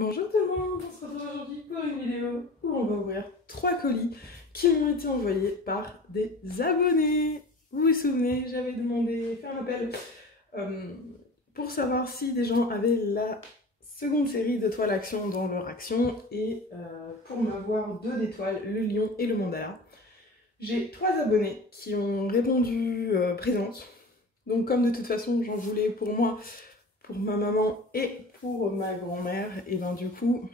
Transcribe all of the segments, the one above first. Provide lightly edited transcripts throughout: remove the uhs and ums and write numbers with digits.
Bonjour tout le monde, on se retrouve aujourd'hui pour une vidéo où on va ouvrir 3 colis qui m'ont été envoyés par des abonnés. Vous vous souvenez, j'avais demandé, fait un appel pour savoir si des gens avaient la seconde série de toiles action dans leur action et pour m'avoir 2 des toiles, le lion et le mandala. J'ai 3 abonnés qui ont répondu présentes. Donc comme de toute façon j'en voulais pour moi, pour ma maman et pour ma grand-mère, et ben du coup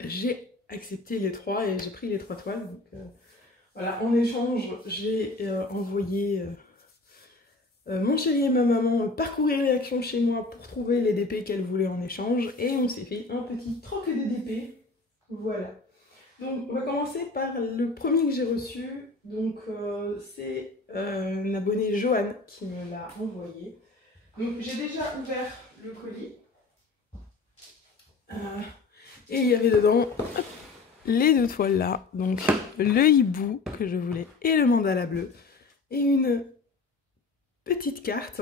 j'ai accepté les 3 et j'ai pris les 3 toiles. Donc, voilà, en échange j'ai envoyé mon chéri et ma maman parcourir les actions chez moi pour trouver les DP qu'elles voulaient en échange, et on s'est fait un petit troc de DP. Voilà. Donc on va commencer par le premier que j'ai reçu. Donc c'est un abonné Johan qui me l'a envoyé. Donc j'ai déjà ouvert le colis. Et il y avait dedans les 2 toiles là. Donc le hibou que je voulais et le mandala bleu. Et une petite carte.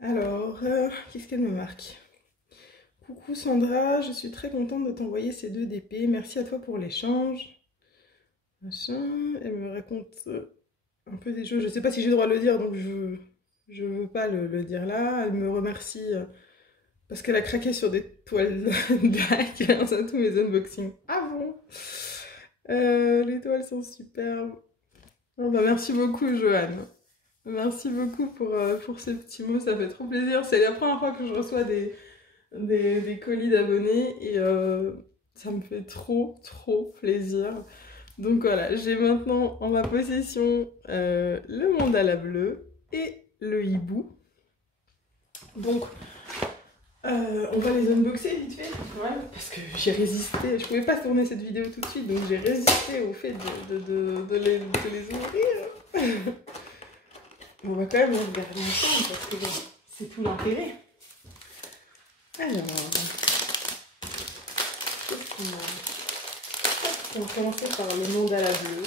Alors, qu'est-ce qu'elle me marque? Coucou Sandra, je suis très contente de t'envoyer ces 2 DP. Merci à toi pour l'échange. Machin. Elle me raconte un peu des choses. Je sais pas si j'ai le droit de le dire, donc je veux pas le dire là. Elle me remercie parce qu'elle a craqué sur des toiles d'Ac grâce à tous mes unboxings. Ah bon? Les toiles sont superbes. Oh bah merci beaucoup Joanne. Merci beaucoup pour ces petits mots, ça fait trop plaisir. C'est la première fois que je reçois des colis d'abonnés et ça me fait trop plaisir. Donc voilà, j'ai maintenant en ma possession le mandala bleu et le hibou. Donc on va les unboxer vite fait, ouais, parce que j'ai résisté, je pouvais pas tourner cette vidéo tout de suite, donc j'ai résisté au fait de les ouvrir. On va quand même les regarder ensemble parce que bon, c'est tout l'intérêt. Alors, qu'est-ce qu'on a? On va commencer par le mandala bleu.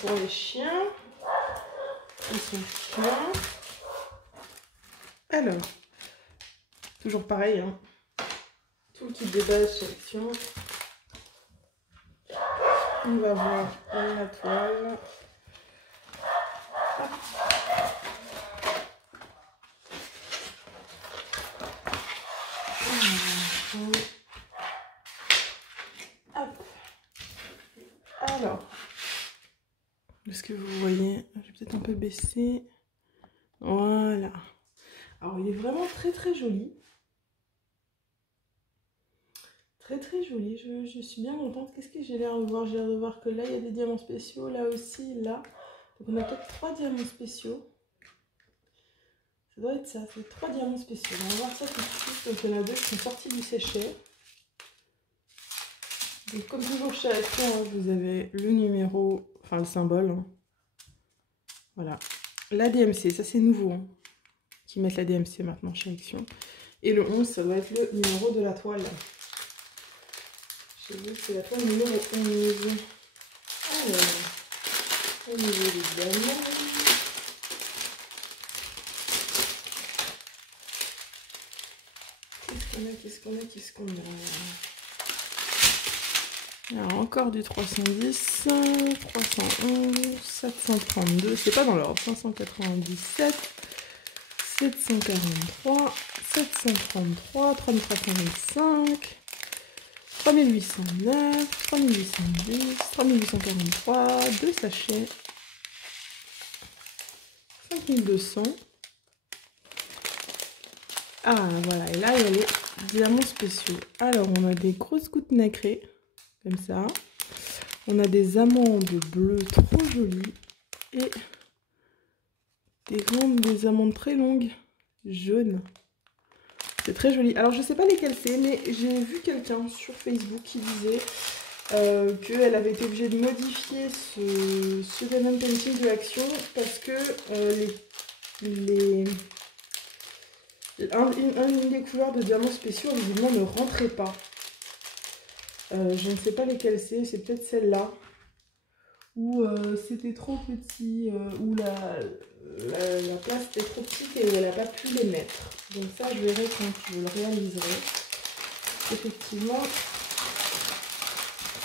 Pour les chiens, ils sont chiens. Alors, toujours pareil, hein. Tout le kit de base sélection. On va voir la toile. Hop. Alors, est-ce que vous voyez? Je vais peut-être un peu baisser. Voilà. Alors, il est vraiment très joli. Très joli. Je suis bien contente. Qu'est-ce que j'ai l'air de voir? J'ai l'air de voir que là, il y a des diamants spéciaux. Là aussi, là. Donc, on a peut-être 3 diamants spéciaux. Ça doit être ça. C'est 3 diamants spéciaux. On va voir ça tout de suite. Donc, il y en a 2 qui sont sortis du séché. Donc, comme toujours chez Action, hein, vous avez le numéro, enfin le symbole. Hein. Voilà. La DMC, ça c'est nouveau. Hein, qui mettent la DMC maintenant chez Action. Et le 11, ça doit être le numéro de la toile. Chez vous, c'est la toile numéro 11. Alors, au niveau des diamants. Qu'est-ce qu'on a? Alors, encore du 310, 311, 732, c'est pas dans l'ordre, 597, 743, 733, 3325, 3809, 3810, 3843, 2 sachets, 5200. Ah voilà, et là il y a les diamants spéciaux. Alors on a des grosses gouttes nacrées, comme ça. On a des amandes bleues trop jolies. Et des amandes très longues, jaunes. C'est très joli. Alors je sais pas lesquelles c'est, mais j'ai vu quelqu'un sur Facebook qui disait qu'elle avait été obligée de modifier ce Venom Painting de Action parce que une des couleurs de diamants spéciaux visiblement ne rentrait pas. Je ne sais pas lesquelles c'est peut-être celle-là. Ou c'était trop petit, ou la place était trop petite et elle n'a pas pu les mettre. Donc ça, je verrai quand je le réaliserai. Effectivement,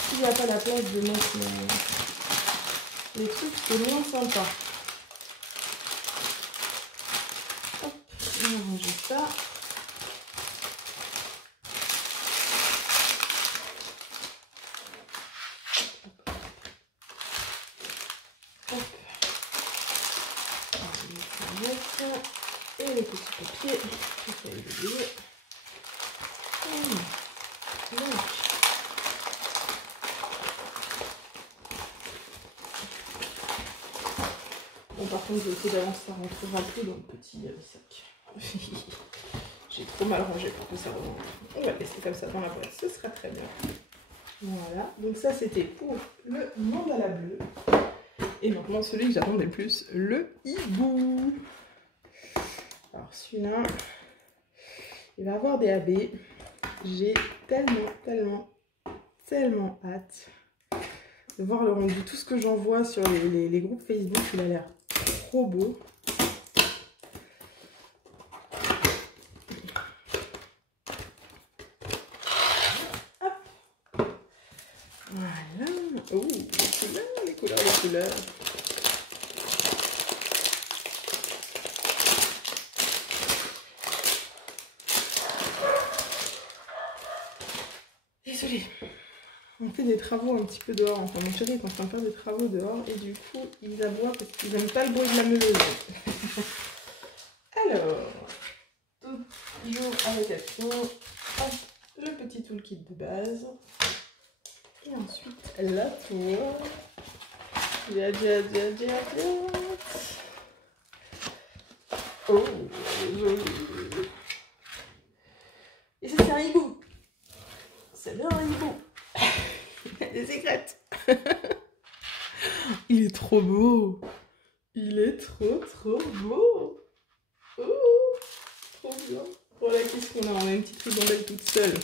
s'il n'y a pas la place de mettre les trucs, c'est moins sympa. Hop, on va ranger ça. Et les petits papiers, j'essaie de les bon, par contre, je sais d'avance, ça rentrera plus dans le petit sac. J'ai trop mal rangé pour que ça remonte. On va laisser comme ça dans la boîte, ce sera très bien. Voilà, donc ça c'était pour le mandala bleu. Et maintenant celui que j'attendais le plus, le hibou. Alors celui-là, il va avoir des AB. J'ai tellement hâte de voir le rendu. Tout ce que j'en vois sur les groupes Facebook, il a l'air trop beau. Hop. Voilà. Oh, les couleurs. Désolée. On fait des travaux un petit peu dehors. Enfin, mon chéri est en train de faire des travaux dehors. Et du coup, ils aboient parce qu'ils n'aiment pas le bruit de la meuleuse. Alors, toujours avec action. Hop, le petit toolkit de base. Et ensuite, la tour. Oh, joli. Et ça, c'est un hibou. C'est bien un hibou. Il a des secrètes. Il est trop beau. Il est trop beau. Oh, trop bien. Voilà, qu'est-ce qu'on a? On a une petite ribambelle toute seule.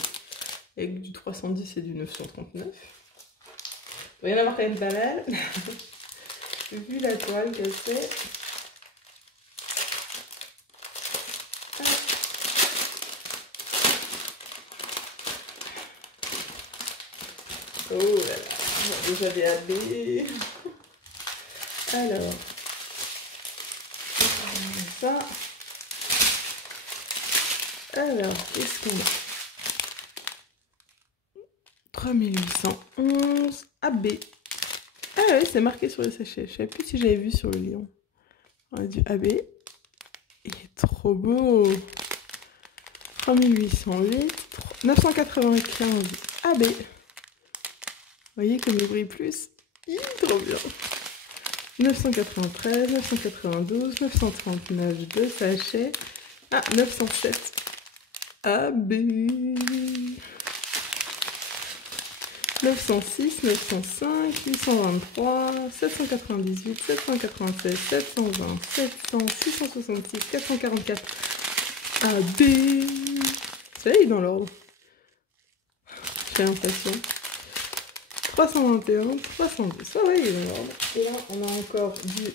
Avec du 310 et du 939. Il va y en avoir quand même pas mal. Vu la toile qu'elle fait. Oh là là, on a déjà des AB. Alors, ça. Alors, qu'est-ce qu'on a? 3811 AB. Ah oui, c'est marqué sur le sachet. Je ne savais plus si j'avais vu sur le lion. On a du AB. Il est trop beau. 3808. 995 AB. Vous voyez comme il brille plus. Il est trop bien. 993, 992, 939, 2 sachets. Ah, 907 AB. 906, 905, 823, 798, 796, 720, 700, 666, 444 AB. Ça y est, dans l'ordre. J'ai l'impression. 321, 310. Ah ouais, il est dans l'ordre. Et là, on a encore du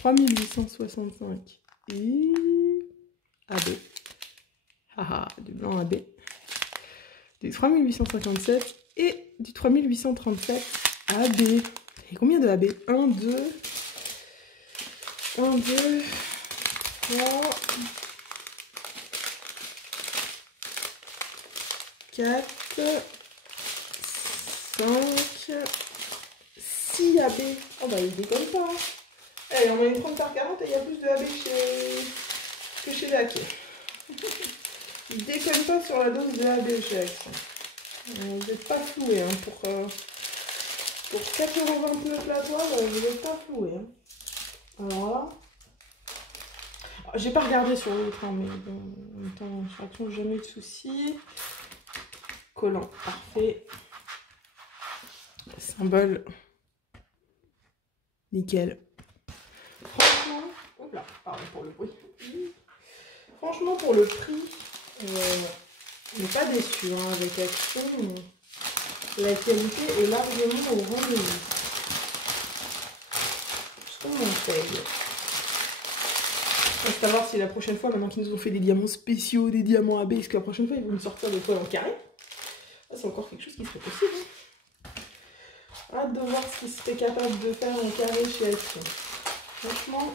3865 et AB. Haha, du blanc AB. Du 3857 et du 3837 AB. Et combien de AB? 1, 2, 3, 4, 5, 6 AB. Oh bah il déconne pas. Hein. Allez, on a une 30 par 40 et il y a plus de AB que chez Lac. Il déconne pas sur la dose de AB chez Action. Vous n'êtes pas floués hein, pour 4,29 € la toile, vous n'êtes pas floués. Hein. Alors là, j'ai pas regardé sur l'autre, hein, mais bon, en même temps, sur Action, jamais de soucis. Collant, parfait. Symbole, nickel. Franchement, hop là, pardon pour le bruit. Franchement, pour le prix, on n'est pas déçu hein, avec Action. La qualité est largement au rendez-vous. Ce qu'on en paye. À savoir si la prochaine fois, maintenant qu'ils nous ont fait des diamants spéciaux, des diamants AB, est-ce que la prochaine fois ils vont nous sortir des toiles en carré? C'est encore quelque chose qui serait possible. Hâte de voir ce qu'ils seraient capables de faire en carré chez Action. Franchement,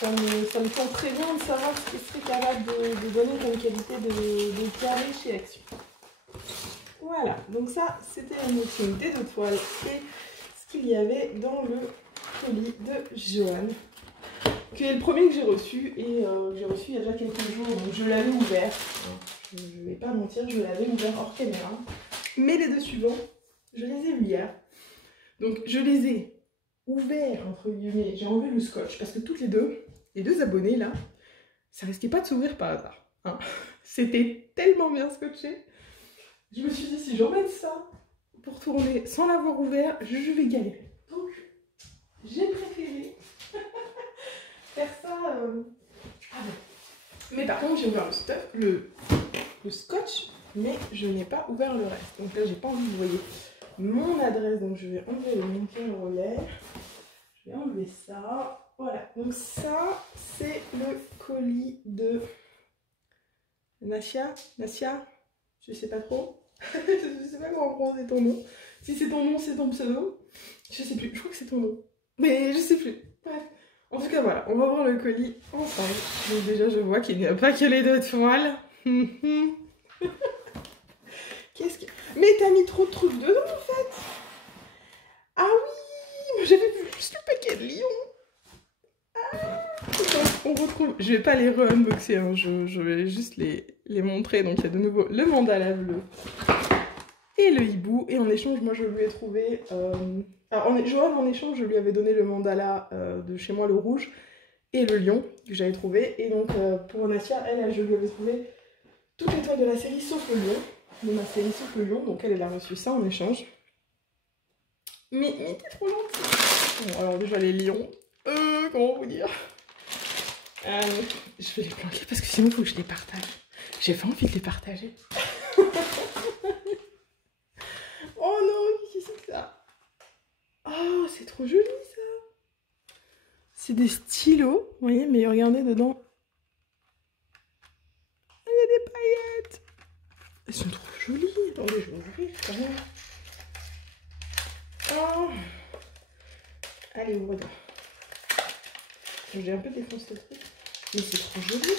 ça me tente très bien de savoir ce qu'ils seraient capables de donner comme qualité de carré chez Action. Voilà, donc ça, c'était l'unboxing des 2 toiles et ce qu'il y avait dans le colis de Johan, qui est le premier que j'ai reçu et que j'ai reçu il y a déjà quelques jours, donc je l'avais ouvert. Je ne vais pas mentir, je l'avais ouvert hors caméra. Mais les 2 suivants, je les ai vus hier. Donc je les ai ouverts, entre guillemets, j'ai enlevé le scotch parce que toutes les deux abonnés là, ça risquait pas de s'ouvrir par hasard. Hein. C'était tellement bien scotché. Je me suis dit, si j'emmène ça pour tourner sans l'avoir ouvert, je vais galérer. Donc, j'ai préféré faire ça. Ah bon. Mais par contre, j'ai ouvert le scotch, mais je n'ai pas ouvert le reste. Donc là, j'ai pas envie que vous voyez mon adresse. Donc, je vais enlever le monteur relais. Je vais enlever ça. Voilà. Donc, ça, c'est le colis de Nassia. Je sais pas trop. Je sais pas comment prononcer ton nom. Si c'est ton nom, c'est ton pseudo. Je sais plus. Je crois que c'est ton nom. Mais je sais plus. Bref. En tout cas, voilà. On va voir le colis ensemble. Donc déjà, je vois qu'il n'y a pas que les 2 toiles. Qu'est-ce que... Mais t'as mis trop de trucs dedans, en fait. Ah oui, j'avais vu juste le paquet de lions. On retrouve, je vais pas les re-unboxer, hein. Je vais juste les montrer. Donc il y a de nouveau le mandala bleu et le hibou. Et en échange, moi je lui ai trouvé... Alors Johan, en échange, je lui avais donné le mandala de chez moi, le rouge, et le lion que j'avais trouvé. Et donc pour Nassia, elle, je lui avais trouvé toutes les toiles de la série sauf le lion. De ma série sauf le lion. Donc elle a reçu ça en échange. Mais t'es trop gentille. Bon, alors déjà les lions, comment vous dire, je vais les planquer parce que sinon il faut que je les partage. J'ai pas envie de les partager. Oh non, qu'est-ce que c'est ça? Oh, c'est trop joli ça. C'est des stylos, vous voyez, mais regardez dedans. Il y a des paillettes. Elles sont trop jolies. Attendez, je vais ouvrir quand même. Oh. Allez, ouvre donc. J'ai un peu défoncé le truc. Mais c'est trop joli.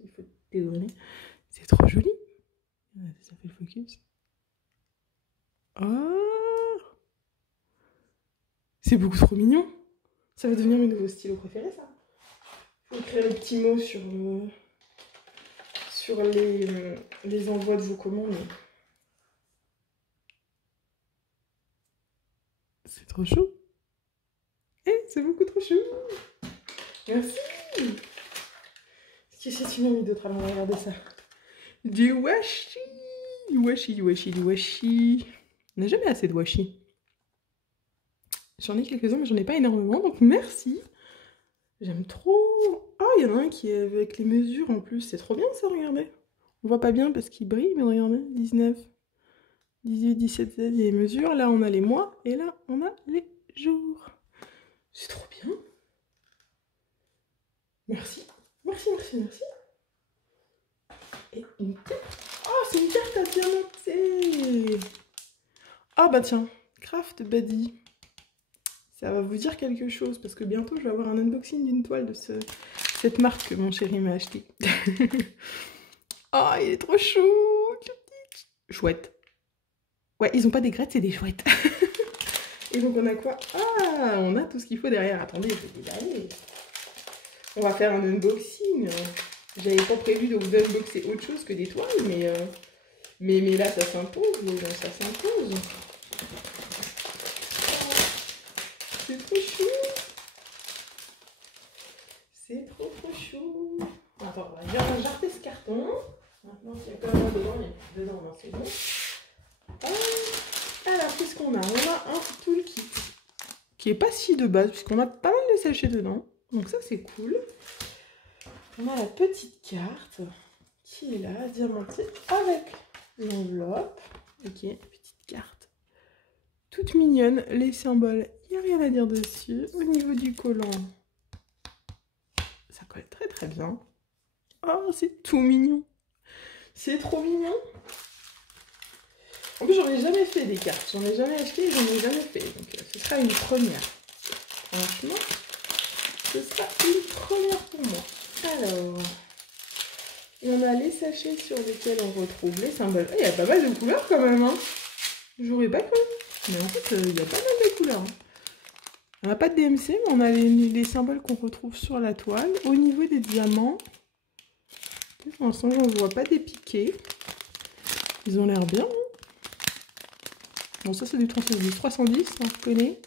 Il faut dégonner. C'est trop joli. Ça fait le focus. Oh, c'est beaucoup trop mignon. Ça va devenir mes nouveaux stylos préférés, ça. Il faut écrire les petits mots sur les envois de vos commandes. C'est trop chou. C'est beaucoup trop chou. Merci. Qu'est-ce que tu m'as mis d'autre avant de regarder ça? Du washi. Du washi. On n'a jamais assez de washi. J'en ai quelques-uns, mais j'en ai pas énormément, donc merci. J'aime trop. Ah, il y en a un qui est avec les mesures en plus. C'est trop bien ça, regardez. On voit pas bien parce qu'il brille, mais regardez. 19, 18, 17, 16, il y a les mesures. Là, on a les mois. Et là, on a les jours. C'est trop bien. Merci. Merci. Et une carte. Oh, c'est une carte à diamanter. Ah bah tiens, Craft Buddy. Ça va vous dire quelque chose, parce que bientôt, je vais avoir un unboxing d'une toile de cette marque que mon chéri m'a acheté. Oh, il est trop chou. Chouette. Ouais, ils ont pas des grettes, c'est des chouettes. Et donc, on a quoi? Ah, on a tout ce qu'il faut derrière. Attendez, je vais déballer. On va faire un unboxing. J'avais pas prévu de vous unboxer autre chose que des toiles, mais là, ça s'impose. Ça s'impose. C'est trop chou. C'est trop chou. Attends, on va jarter ce carton. Maintenant qu'il y a quand même dedans, il y a plus dedans, non, c'est bon. Alors, qu'est-ce qu'on a? On a un toolkit qui est pas si de base, puisqu'on a pas mal de sachets dedans. Donc ça, c'est cool. On a la petite carte qui est là, diamanté, avec l'enveloppe. Ok, petite carte. Toute mignonne, les symboles, il n'y a rien à dire dessus. Au niveau du collant, ça colle très très bien. Oh, c'est tout mignon. C'est trop mignon. En plus, j'en ai jamais fait des cartes. J'en ai jamais acheté, j'en ai jamais fait. Donc, ce sera une première. Franchement, ce sera une première pour moi. Alors, et on a les sachets sur lesquels on retrouve les symboles. Il y a pas mal de couleurs quand même. Hein. J'aurais pas cru. Mais en fait, il y a pas mal de couleurs. Hein. On n'a pas de DMC, mais on a les symboles qu'on retrouve sur la toile. Au niveau des diamants, pour l'instant, on ne voit pas des piquets. Ils ont l'air bien. Hein. Bon, ça, c'est du 310. 310, on reconnaît.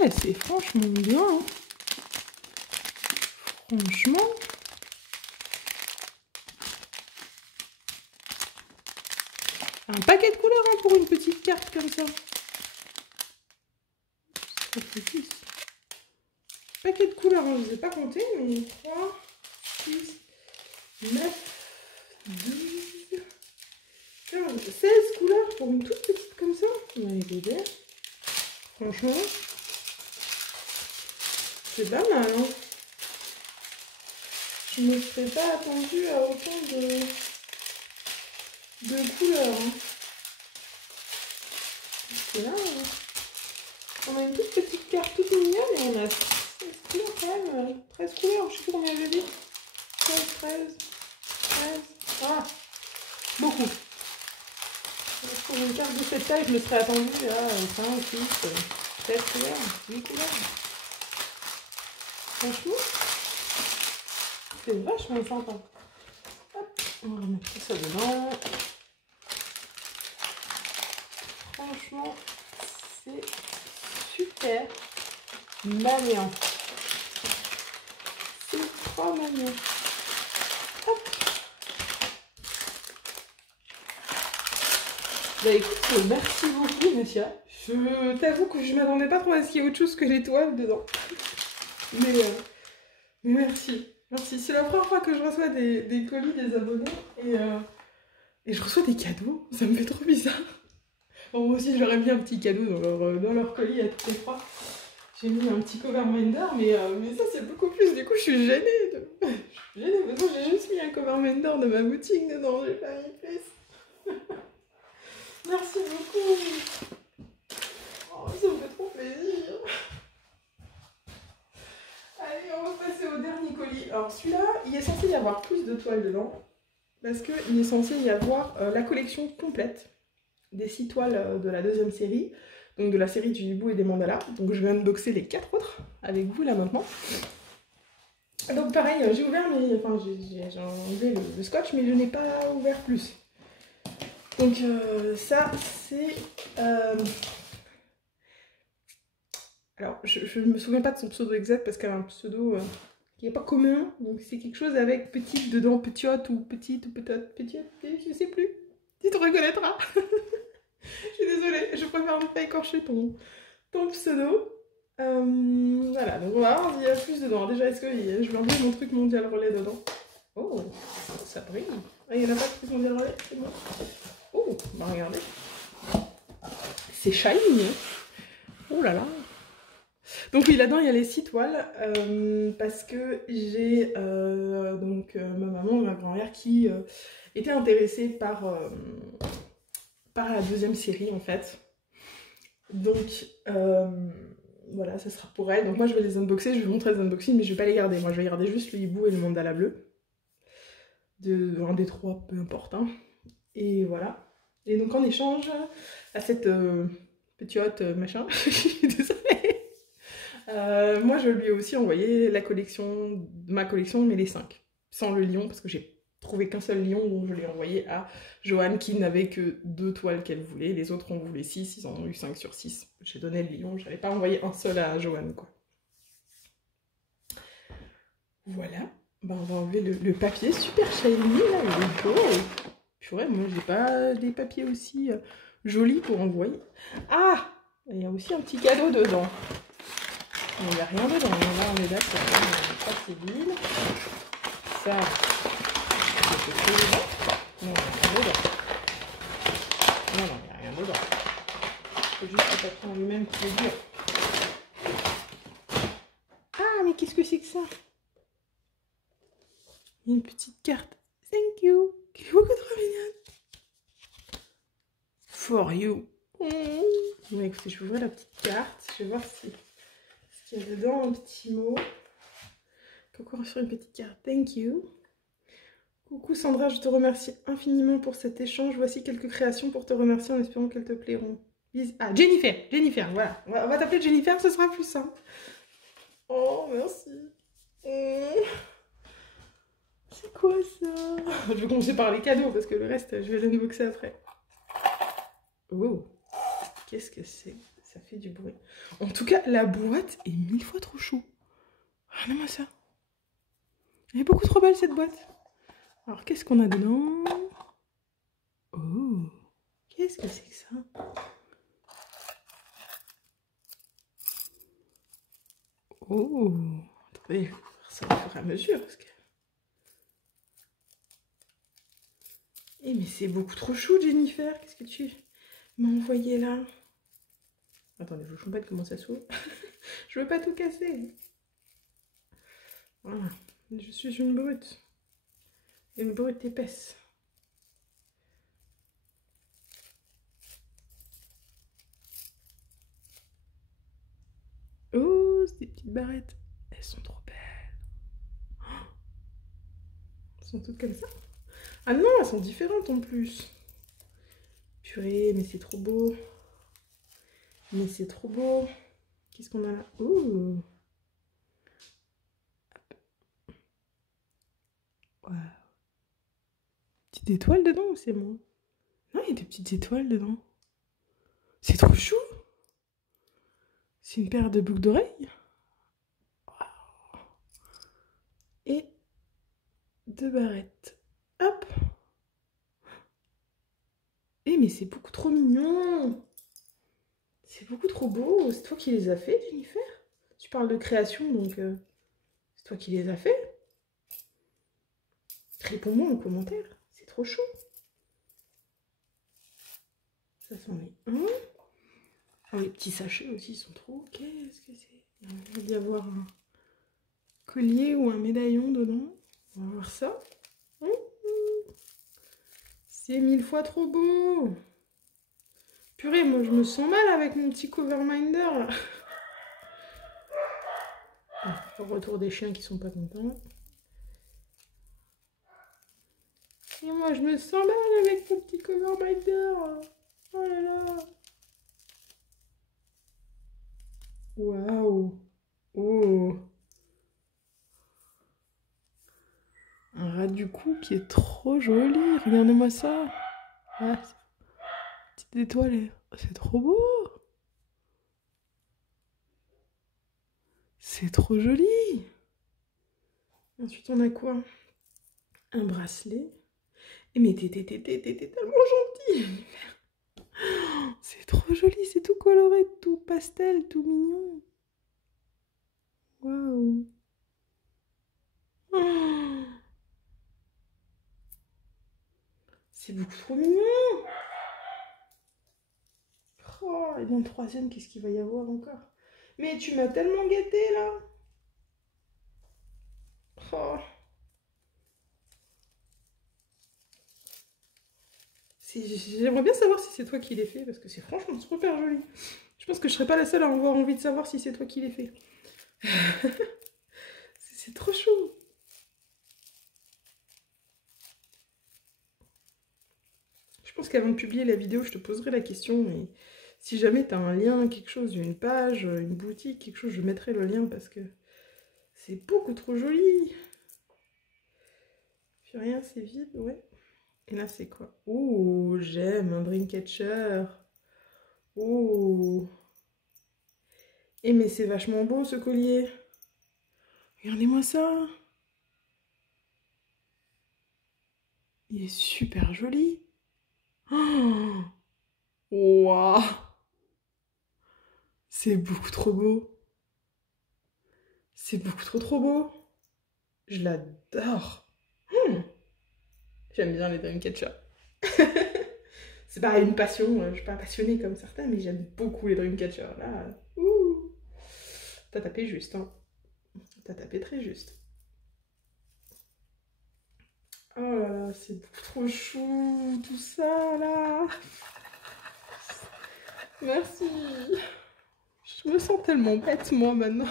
Ouais, c'est franchement bien. Hein. Franchement. Un paquet de couleurs hein, pour une petite carte comme ça. Paquet de couleurs, hein, je ne les ai pas comptés, mais 3, 6, 9, 12, 15, 16 couleurs pour une toute petite comme ça. On va les bébés. Franchement, c'est pas mal. Hein. Je ne me serais pas attendue à autant de couleurs. Hein. Parce que là, on a une toute petite carte toute mignonne et on a 16 couleurs quand même. 13 couleurs, je sais plus combien j'ai dit. 13, 13, 13. Ah, beaucoup. Pour une carte de cette taille, je me serais attendue à 5, 6, 7 couleurs, 8 couleurs. Franchement, c'est vachement sympa. Hop, on va remettre tout ça dedans. Franchement, c'est super maniant. C'est trop maniant. Hop. Bah écoute, merci beaucoup Natia. Je t'avoue que je m'attendais pas trop à ce qu'il y ait autre chose que l'étoile dedans. Mais merci. Merci. C'est la première fois que je reçois des colis des abonnés et je reçois des cadeaux. Ça me fait trop bizarre. Bon, moi aussi j'aurais mis un petit cadeau dans leur colis à toutes les trois. J'ai mis un petit cover Mender, mais ça c'est beaucoup plus. Du coup je suis gênée. Je suis gênée parce que j'ai juste mis un cover Mender de ma boutique dedans. J'ai pas mis plus. Merci beaucoup. Oh, ça me fait trop plaisir. Allez, on va passer au dernier colis. Alors celui-là, il est censé y avoir plus de toiles dedans. Parce qu'il est censé y avoir la collection complète des 6 toiles de la deuxième série. Donc de la série du hibou et des mandalas. Donc je vais unboxer les 4 autres avec vous là maintenant. Donc pareil, j'ai ouvert mais... Enfin j'ai enlevé le scotch mais je n'ai pas ouvert plus. Donc ça c'est... Alors je ne me souviens pas de son pseudo exact parce qu'elle a un pseudo qui n'est pas commun. Donc c'est quelque chose avec petite dedans, petite ou petite ou peut-être petite, je sais plus. Tu te reconnaîtras. Je suis désolée, je préfère ne pas écorcher ton pseudo. Voilà, donc on va voir s'il y a plus dedans. Déjà, est-ce que je vais enlever mon truc mondial relais dedans? Oh, ça brille. Ah, il n'y en a pas de truc mondial relais, c'est bon. Oh, bah regardez. C'est shiny. Oh là là. Donc oui, là-dedans, il y a les 6 toiles. Parce que j'ai ma maman et ma grand-mère qui étaient intéressées par la deuxième série en fait. Donc voilà, ça sera pour elle. Donc moi je vais les unboxer, je vais vous montrer les unboxings, mais je vais pas les garder. Moi je vais garder juste le hibou et le mandala bleu. Un des 3, peu importe. Hein. Et voilà. Et donc en échange à cette petite machin, je suis désolée. Moi je lui ai aussi envoyé ma collection, mais les 5. Sans le lion, parce que j'ai trouvé qu'un seul lion, donc je l'ai envoyé à Joanne qui n'avait que 2 toiles qu'elle voulait. Les autres en voulaient 6, ils en ont eu 5 sur 6. J'ai donné le lion, je n'avais pas envoyé un seul à Joanne, quoi. Voilà, ben, on va enlever le papier super shiny, là, il est beau. Purée, moi j'ai pas des papiers aussi jolis pour envoyer. Ah, Et il y a aussi un petit cadeau dedans. Mais il n'y a rien dedans. Là, on est d'accord. Ça, c'est vide. Ça, c'est fait dedans. Non, il n'y a rien dedans. Non, non, il n'y a rien dedans. C'est juste le papier en lui-même qui est dur. Ah, mais qu'est-ce que c'est que ça? Il y a une petite carte. Thank you. Qui est beaucoup trop mignonne. For you. Bon, écoutez, je vais ouvrir la petite carte. Je vais voir ce qu'il y a dedans, un petit mot. Encore sur une petite carte. Thank you. Coucou Sandra, je te remercie infiniment pour cet échange. Voici quelques créations pour te remercier en espérant qu'elles te plairont. Ah, Jennifer, voilà. On va t'appeler Jennifer, ce sera plus simple. Oh, merci. C'est quoi ça? Je vais commencer par les cadeaux parce que le reste, je vais l'unboxer après. Oh, qu'est-ce que c'est? Ça fait du bruit. En tout cas, la boîte est 1000 fois trop chou. Regardez-moi ça. Elle est beaucoup trop belle cette boîte. Alors, qu'est-ce qu'on a dedans? Oh, qu'est-ce que c'est que ça? Oh, attendez, je vais faire ça au fur et à mesure. Parce que... Eh, mais c'est beaucoup trop chou, Jennifer. Qu'est-ce que tu m'as envoyé là? Attendez, je vous montre comment ça s'ouvre. Je veux pas tout casser. Voilà, je suis une brute. Une brute épaisse. Oh, ces petites barrettes. Elles sont trop belles. Elles sont toutes comme ça. Ah non, elles sont différentes en plus. Purée, mais c'est trop beau. Mais c'est trop beau. Qu'est-ce qu'on a là? Oh. Wow. Petite étoile dedans ou c'est moi? Non, il y a des petites étoiles dedans. C'est trop chou. C'est une paire de boucles d'oreilles. Wow. Et 2 barrettes. Hop. Eh, mais c'est beaucoup trop mignon. C'est beaucoup trop beau. C'est toi qui les as fait, Jennifer? Tu parles de création, donc c'est toi qui les as fait. Réponds-moi en commentaire. C'est trop chaud. Ça s'en est un. Oh, les petits sachets aussi sont trop... Qu'est-ce que c'est? Il va y avoir un collier ou un médaillon dedans. On va voir ça. C'est 1000 fois trop beau. Purée, moi je me sens mal avec mon petit coverminder. Au retour des chiens qui sont pas contents. Et moi je me sens mal avec mon petit coverminder. Oh là là. Waouh. Oh. Un rat du cou qui est trop joli. Regardez-moi ça. Ah, petite étoile. C'est trop beau. C'est trop joli. Ensuite, on a quoi? Un bracelet. Et mais t'es tellement gentil. C'est trop joli. C'est tout coloré, tout pastel, tout mignon. Waouh. Oh, c'est beaucoup trop mignon. Oh, et dans le troisième, qu'est-ce qu'il va y avoir encore? Mais tu m'as tellement gâtée là. Oh. J'aimerais bien savoir si c'est toi qui l'as fait, parce que c'est franchement super joli. Je pense que je serais pas la seule à avoir envie de savoir si c'est toi qui l'as fait. C'est trop chou. Je pense qu'avant de publier la vidéo, je te poserai la question, mais si jamais tu as un lien, quelque chose, une page, une boutique, quelque chose, je mettrai le lien parce que c'est beaucoup trop joli. Puis rien, c'est vide, ouais. Et là, c'est quoi? Oh, j'aime un Dreamcatcher. Oh. Eh, mais c'est vachement beau ce collier. Regardez-moi ça. Il est super joli. Oh. Waouh. C'est beaucoup trop beau. C'est beaucoup trop beau. Je l'adore. J'aime bien les Dreamcatcher. C'est pas une passion, je suis pas passionnée comme certains, mais j'aime beaucoup les Dreamcatcher. Là, t'as tapé juste, hein. T'as tapé très juste. Oh là là, c'est beaucoup trop chou, tout ça, là. Merci. Je me sens tellement bête, moi, maintenant.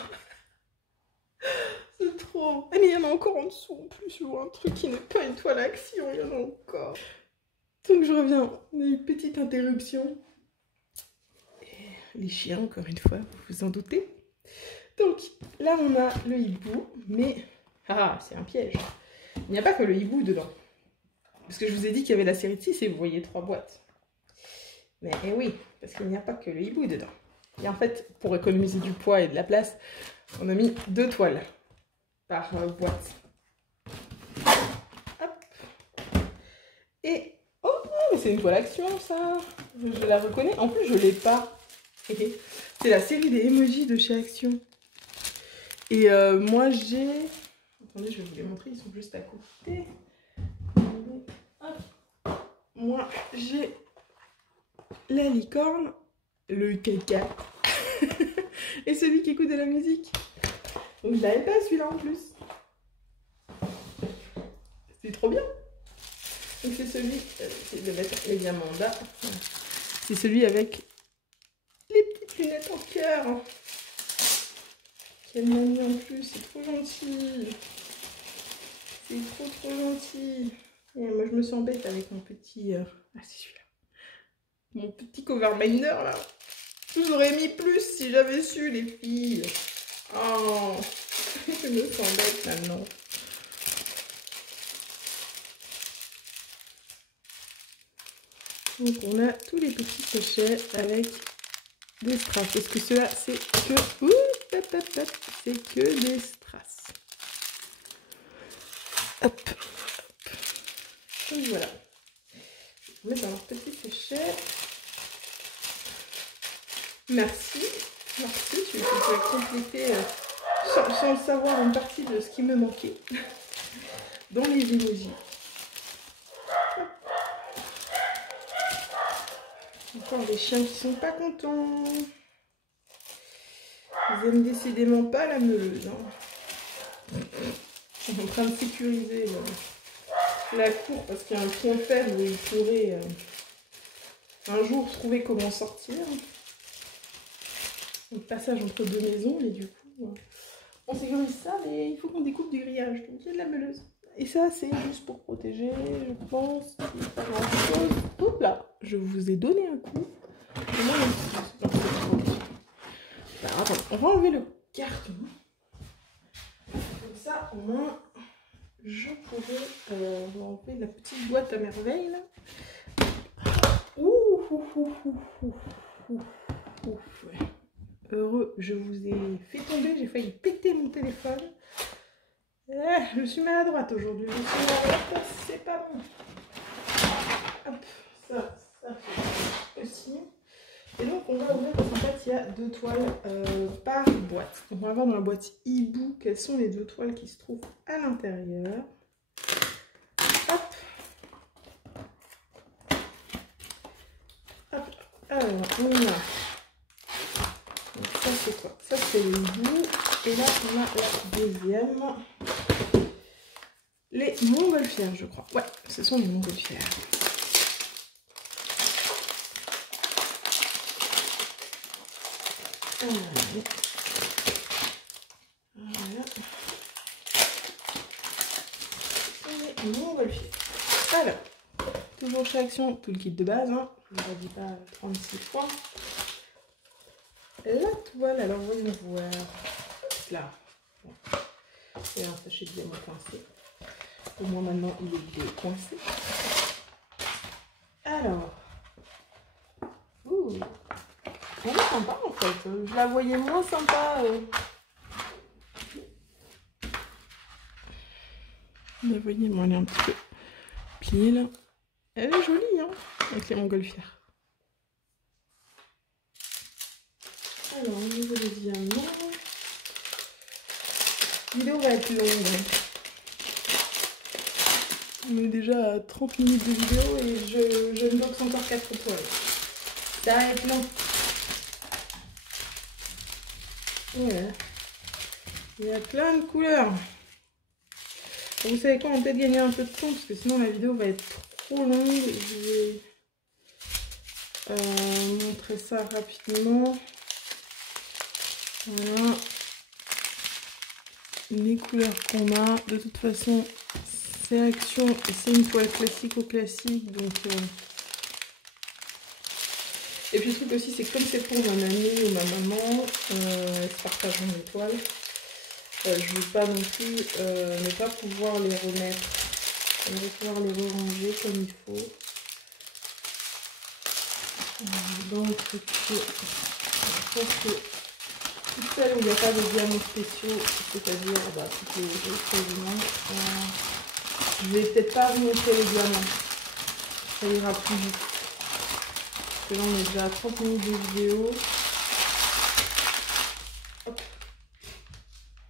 C'est trop. Mais il y en a encore en dessous, en plus, je vois un truc qui n'est pas une toile à action, il y en a encore. Donc je reviens, on a eu une petite interruption. Et les chiens, encore une fois, vous vous en doutez. Donc là, on a le hibou, mais... Ah, c'est un piège. Il n'y a pas que le hibou dedans. Parce que je vous ai dit qu'il y avait la série de 6 et vous voyez 3 boîtes. Mais oui, parce qu'il n'y a pas que le hibou dedans. Et en fait, pour économiser du poids et de la place, on a mis 2 toiles par boîte. Hop. Et... Oh, c'est une toile action, ça. Je la reconnais. En plus, je l'ai pas. C'est la série des emojis de chez Action. Et moi, j'ai... Attendez, je vais vous les montrer. Ils sont juste à côté. Hop. Moi, j'ai la licorne, le caca et celui qui écoute de la musique. Donc, je l'avais pas, celui-là, en plus. C'est trop bien. Donc c'est celui, je vais mettre les diamants là. C'est celui avec les petites lunettes en cœur. Quelle mamie en plus, c'est trop gentil. C'est trop gentil. Et moi je me sens bête avec mon petit... Ah c'est celui-là. Mon petit coverminder là. J'aurais mis plus si j'avais su les filles. Oh, je me sens bête maintenant. Donc on a tous les petits sachets avec des strass. Est-ce que cela c'est que... Ouh, c'est que des strass. Hop. Donc voilà. Je vais mettre dans leur petit sachet. Merci. Merci, tu as complété sans le savoir une partie de ce qui me manquait dans les emojis. Encore des chiens qui sont pas contents. Ils aiment décidément pas la meuleuse. Hein. Ils sont en train de sécuriser la cour parce qu'il y a un point fer où ils pourraient un jour trouver comment sortir. Le passage entre 2 maisons, mais du coup, on sécurise ça, mais il faut qu'on découpe du grillage. Donc il y a de la meuleuse. Et ça, c'est juste pour protéger, je pense. Pas grand chose. Hop là, je vous ai donné un coup. Alors, attends, on va enlever le carton. Comme ça, au moins, je pourrais enlever la petite boîte à merveille. Là. Ouais. Heureux, je vous ai fait tomber, j'ai failli péter mon téléphone. Je suis maladroite aujourd'hui, je suis maladroite, c'est pas bon. Hop, ça aussi. Et donc on va ouvrir parce qu'en fait il y a 2 toiles par boîte. Donc on va voir dans la boîte hibou quelles sont les 2 toiles qui se trouvent à l'intérieur. Hop. Hop. Alors on a... Donc ça c'est quoi? Ça c'est le hibou. Et là on a la deuxième. Les montgolfières je crois. Ouais, ce sont les montgolfières. Voilà. Et montgolfière. Alors, toujours chez Action, tout le kit de base, hein. Je ne vous dis pas 36 fois. La toile, alors voyons voir. Là. Bon. Et un sachet de diamant coincé. Au moins maintenant il est coincé. Alors. Ouh. Elle est sympa en fait. Je la voyais moins sympa. Vous la voyez, moi elle est un petit peu pliée là. Elle est jolie hein, avec les montgolfières. Alors, au niveau des diamants, la vidéo va être longue. On est déjà à 30 minutes de vidéo et je ne boxe encore 4 étoiles. Ça va être long. Voilà. Il y a plein de couleurs. Vous savez quoi, on va peut-être gagner un peu de temps parce que sinon la vidéo va être trop longue. Je vais montrer ça rapidement. Voilà. Les couleurs qu'on a. De toute façon, c'est Action et c'est une toile classico-classique. Donc, et puis le truc aussi, c'est que comme c'est pour ma mamie ou ma maman, elles se partagent les toiles. Je ne veux pas non plus ne pas pouvoir les remettre. Je vais pouvoir les ranger comme il faut. Dans le truc, je pense que toutes celles où il n'y a pas de diamants spéciaux, c'est-à-dire toutes les autres quasiment, je vais peut-être pas vous montrer les diamants. Ça ira plus vite. Parce que là on est déjà à 30 minutes de vidéo. Hop.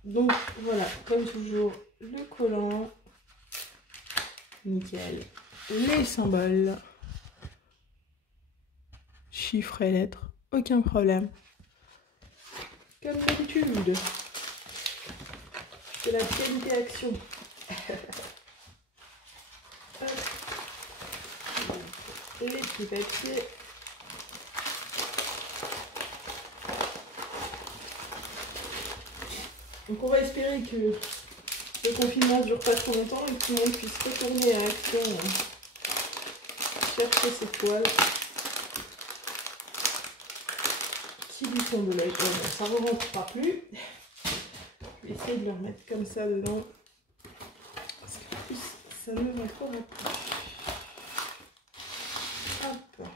Donc voilà, comme toujours, le collant. Nickel. Les symboles. Chiffres et lettres. Aucun problème. Comme d'habitude. C'est la qualité Action. Les petits papiers. Donc on va espérer que le confinement ne dure pas trop longtemps et que tout le monde puisse retourner à Action chercher ses toiles qui lui font de l'œil. Bon, ça ne rentrera plus. Je vais essayer de le remettre comme ça dedans. Parce qu'en plus, ça ne rentrera plus. Hop.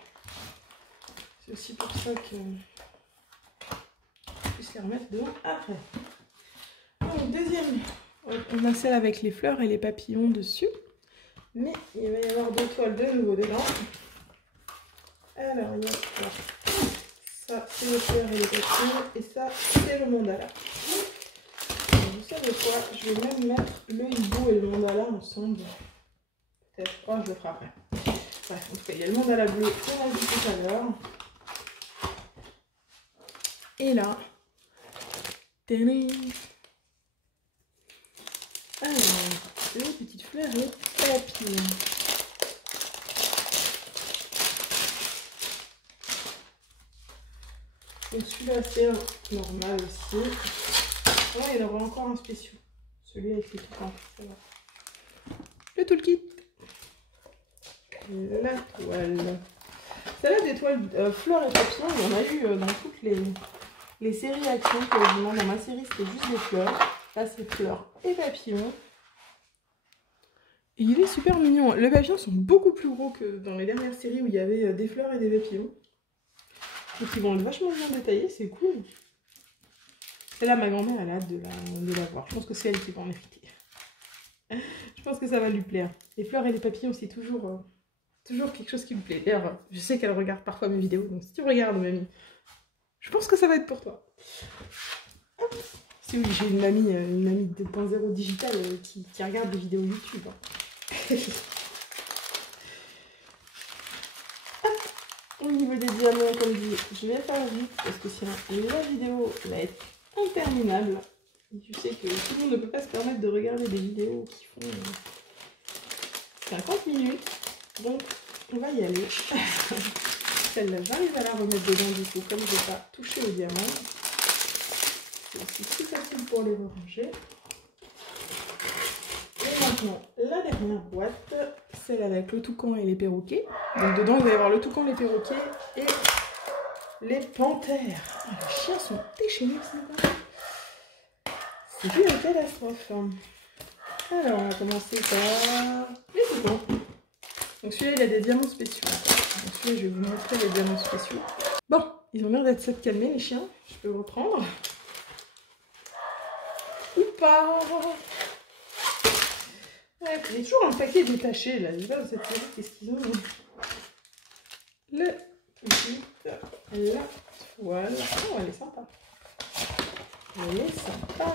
C'est aussi pour ça que je puisse les remettre dedans après. Donc, deuxième. On a celle avec les fleurs et les papillons dessus. Mais il va y avoir deux toiles de nouveau dedans. Alors, il y a ça, c'est les fleurs et les papillons. Et ça, c'est le mandala. Vous savez quoi? Je vais même mettre le hibou et le mandala ensemble. Peut-être. Oh, je le ferai après. Bref, en tout cas, il y a le mandala bleu qu'on a vu tout à l'heure. Et là, alors, les petites fleurs et papillons. Donc celui-là c'est un normal aussi. Là il y aura encore un spécial. Celui avec les toucans. Le toolkit. La toile. Celle-là des toiles fleurs et papillons, il y en a eu dans toutes les séries Action quasiment. Dans ma série c'était juste des fleurs. Là c'est fleurs et papillons. Et il est super mignon. Les papillons sont beaucoup plus gros que dans les dernières séries où il y avait des fleurs et des papillons. Donc ils vont être vachement bien détaillés, c'est cool. Et là ma grand-mère elle a hâte de la voir. Je pense que c'est elle qui va en hériter. Je pense que ça va lui plaire. Les fleurs et les papillons c'est toujours quelque chose qui me plaît. D'ailleurs je sais qu'elle regarde parfois mes vidéos. Donc si tu regardes mamie, je pense que ça va être pour toi. Hop. Si oui, j'ai une mamie 2.0 digitale qui regarde des vidéos YouTube. Hein. Au niveau des diamants, comme dit, je vais faire vite parce que sinon la vidéo va être interminable. Et tu sais que tout le monde ne peut pas se permettre de regarder des vidéos qui font 50 minutes. Donc on va y aller. Celle-là, j'arrive à la remettre dedans du coup, comme je n'ai pas touché au diamant. C'est aussi plus facile pour les ranger. Et maintenant, la dernière boîte, celle avec le toucan et les perroquets. Donc dedans, il va y avoir le toucan, les perroquets et les panthères. Ah, les chiens sont déchaînés ce matin. C'est une catastrophe. Alors, on va commencer par les toucans. Donc celui-là, il a des diamants spéciaux. Donc celui-là, je vais vous montrer les diamants spéciaux. Bon, ils ont l'air d'être cette calmés, les chiens. Je peux reprendre. Ou pas. Ouais, il y a toujours un paquet détaché là. Là, dans cette série, qu'est-ce qu'ils ont? Le 8, là, Voilà. Oh, elle est sympa. Elle est sympa.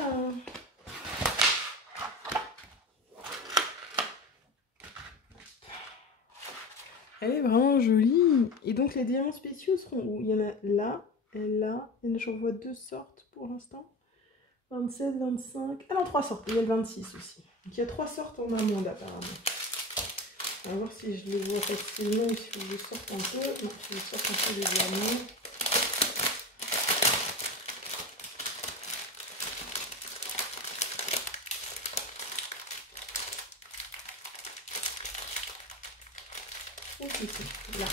Elle est vraiment jolie. Et donc les diamants spéciaux seront où? Il y en a là et là. J'en vois 2 sortes pour l'instant. 27, 25. Ah non, 3 sortes. Il y a le 26 aussi. Donc il y a 3 sortes en amande apparemment. On va voir si je les vois facilement ou si je les sorte un peu. Non, je les sorte un peu les diamants. Là.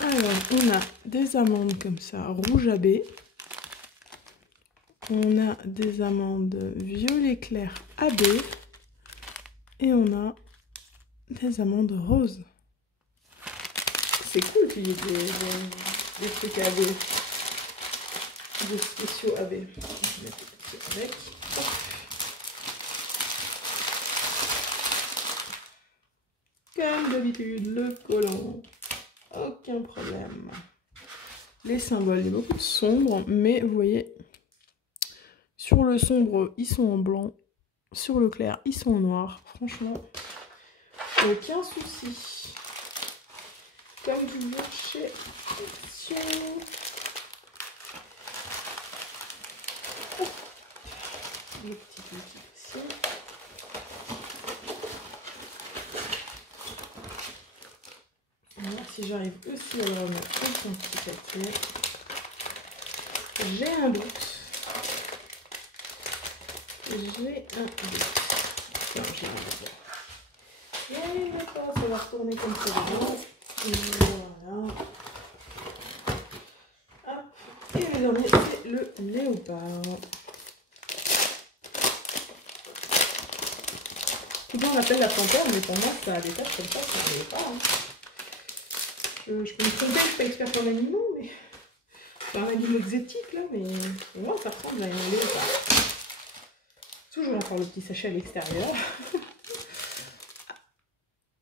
Alors, on a des amandes comme ça, rouge à baies. On a des amandes violet clair à baies. Et on a des amandes roses. C'est cool qu'il y ait des trucs à baies. Des spéciaux à baies. Je vais mettre avec. Hop. Comme d'habitude, le collant. Aucun problème. Les symboles, il y a beaucoup de sombres, mais vous voyez, sur le sombre, ils sont en blanc. Sur le clair, ils sont en noir. Franchement, aucun souci. Comme toujours chez Action. Oh. Les petits ici. Voir si j'arrive aussi à le remettre avec un petit papier. J'ai un doute. J'ai un doute. Non, j'ai un doute. Et d'accord, ça va retourner comme ça dedans. Voilà. Hop. Et le dernier, c'est le léopard. Tout le monde l'appelle la panthère, mais pour moi, ça a des taches comme ça, c'est un léopard. Hein. Je peux me tromper, je suis pas experte en animaux, mais c'est un animal exotique là, mais pour moi ça ressemble à un léopard. Toujours encore le petit sachet à l'extérieur.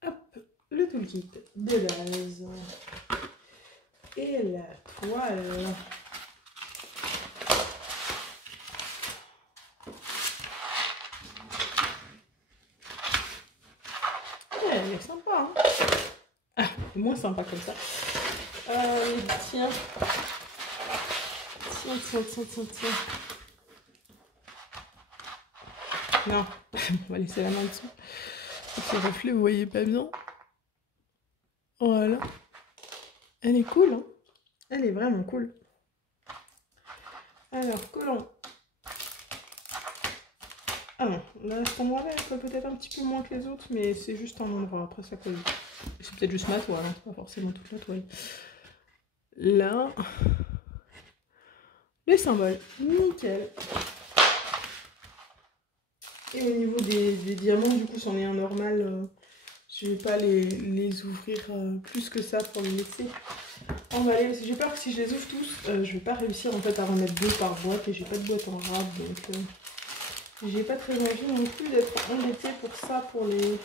Hop, le toolkit de base. Et la toile. Elle est sympa, hein. Ah, c'est moins sympa comme ça. Tiens. Tiens. Non, on va laisser la main dessus. Ce reflet, vous voyez pas bien. Voilà. Elle est cool, hein. Elle est vraiment cool. Alors, collant. Ah non, là, cet endroit-là, elle colle peut-être un petit peu moins que les autres, mais c'est juste un endroit. Après, ça colle. C'est peut-être juste ma toile, hein, pas forcément toute la toile. Là, les symboles, nickel. Et au niveau des diamants, du coup, c'en est un normal. Je vais pas les ouvrir plus que ça pour les laisser emballer. Parce que j'ai peur que si je les ouvre tous, je vais pas réussir en fait à remettre 2 par boîte. Et j'ai pas de boîte en rab, donc j'ai pas très envie non plus d'être embêtée pour ça, pour les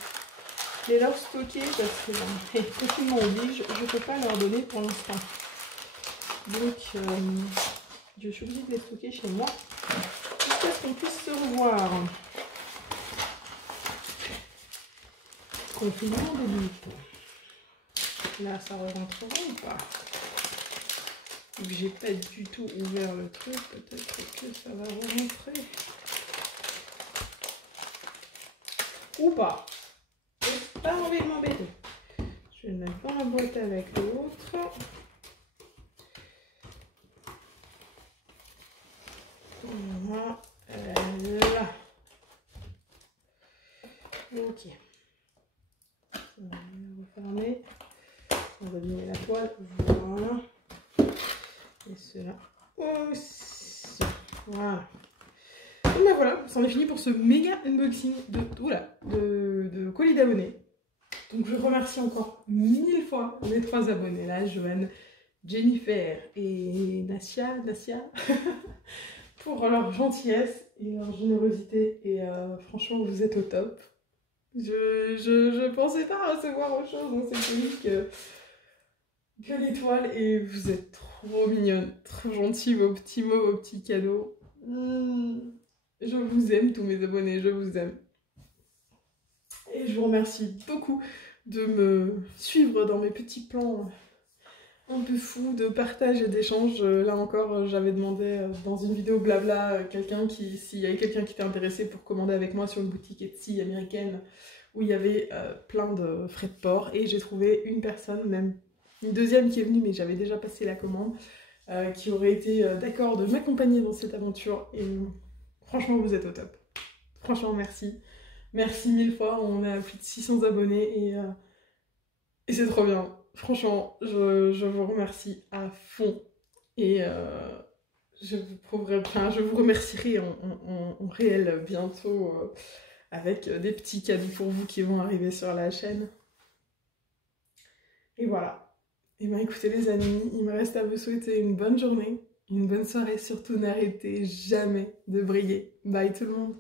leur stocker. Parce que les confinement oblige, je peux pas leur donner pour l'instant. Donc je suis obligée de les stocker chez moi. Jusqu'à ce qu'on puisse se revoir. Confinement de lutte. Là, ça rentrera ou pas? Vu que j'ai pas du tout ouvert le truc, peut-être que ça va rentrer. Ou pas. J'ai pas envie de m'embêter. Je vais le mettre dans la boîte avec l'autre. Voilà. Là. Ok. On va refermer. On va donner la toile. Voilà. Et cela aussi. Voilà. Donc ben voilà, c'en est fini pour ce méga unboxing de colis d'abonnés. Donc je remercie encore 1000 fois mes 3 abonnés là, Joanne, Jennifer et Nassia pour leur gentillesse et leur générosité. Et franchement, vous êtes au top. Je pensais pas recevoir autre chose dans ces colis que que l'étoile et vous êtes trop mignonnes, trop gentilles, vos petits mots, vos petits cadeaux. Je vous aime tous mes abonnés, je vous aime. Et je vous remercie beaucoup de me suivre dans mes petits plans un peu fous de partage et d'échange. Là encore, j'avais demandé dans une vidéo blabla s'il y avait quelqu'un qui était intéressé pour commander avec moi sur une boutique Etsy américaine où il y avait plein de frais de port et j'ai trouvé une personne, même une deuxième qui est venue mais j'avais déjà passé la commande, qui aurait été d'accord de m'accompagner dans cette aventure et franchement vous êtes au top. Franchement merci. Merci mille fois, on a plus de 600 abonnés et c'est trop bien. Franchement, je vous remercie à fond et je vous remercierai en réel bientôt avec des petits cadeaux pour vous qui vont arriver sur la chaîne. Et voilà. Et bien écoutez les amis, il me reste à vous souhaiter une bonne journée, une bonne soirée, surtout n'arrêtez jamais de briller. Bye tout le monde.